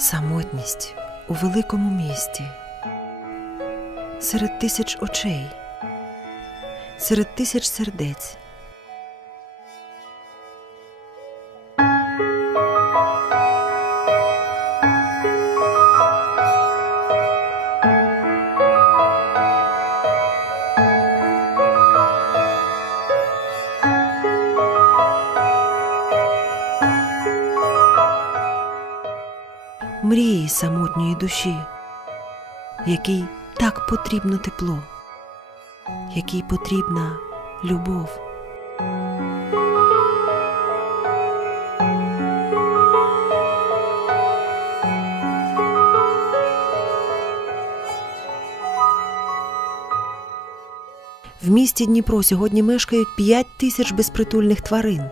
Самотність у великому місті, серед тисяч очей, серед тисяч сердець, мрії самотньої душі, якій так потрібно тепло, якій потрібна любов. В місті Дніпро сьогодні мешкають 5 тисяч безпритульних тварин.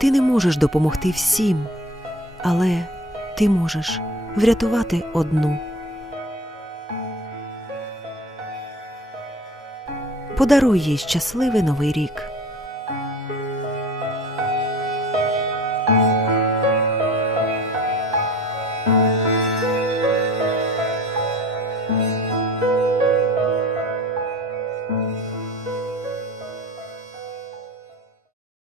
Ти не можеш допомогти всім, але ти можеш врятувати одну. Подаруй їй щасливий новий рік.